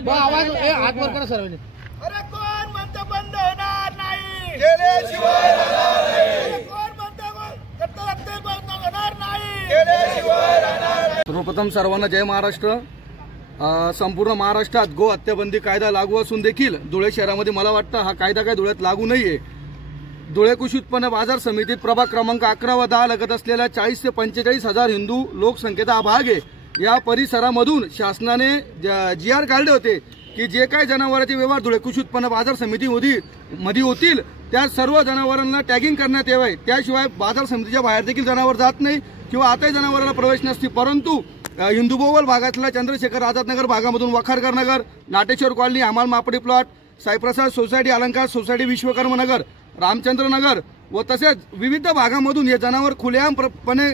आवाज हात वर करा सर्वांनी। अरे कोण म्हणतं बंद होणार नाही, केल्याशिवाय राहणार नाही। कोण म्हणतं बंद होणार नाही, केल्याशिवाय राहणार नाही। सर्वप्रथम सर्वांना जय महाराष्ट्र। संपूर्ण महाराष्ट्रात गो हत्याबंदी कायदा लागू असून देखील धुळे शहरामध्ये मला वाटतं हा कायदा काय धुळ्यात लागू नाहीये। धुळे कृषी उत्पन्न बाजार समितीत प्रभाग क्रमांक 11 व 10 लगत असलेल्या 40 ते 45 हजार हिंदू लोकसंख्येचा हा भाग आहे। या परिसरामधून शासनाने GR काढले होते की जे काही जनावरांचे व्यवहार धुळे कृषी उत्पन्न बाजार समितीमध्ये होतील त्या सर्व जनावरांना टॅगिंग करण्यात यावे, त्याशिवाय बाजार समितीच्या बाहेर देखील जनावर जात नाही किंवा आताही जनावरांना प्रवेश नसते। परंतु हिंदुबोवल भागातल्या चंद्रशेखर आझादनगर भागामधून वखारकर नगर, नाटेश्वर कॉलनी, अमाल मापडी प्लॉट, साईप्रसाद सोसायटी, अलंकार सोसायटी, विश्वकर्मा नगर, रामचंद्र नगर व तसेच विविध भागामधून हे जनावर खुलेआमपणे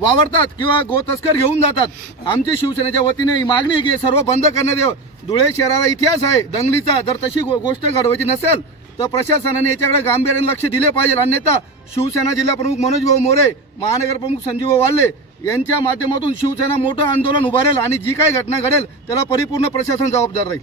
वावरतात किंवा गोतस्कर घेऊन जातात। आमची शिवसेनेच्या वतीने ही मागणी आहे की हे सर्व बंद करण्यात यावं। धुळे शहराला इतिहास आहे दंगलीचा, जर तशी गोष्ट घडवायची नसेल तर प्रशासनाने याच्याकडे गांभीर्याने लक्ष दिले पाहिजे, अन्यथा शिवसेना जिल्हा प्रमुख मनोज भाऊ मोरे, महानगर प्रमुख संजीव वाल्ले यांच्या माध्यमातून शिवसेना मोठं आंदोलन उभारेल आणि जी काही घटना घडेल त्याला परिपूर्ण प्रशासन जबाबदार राहील।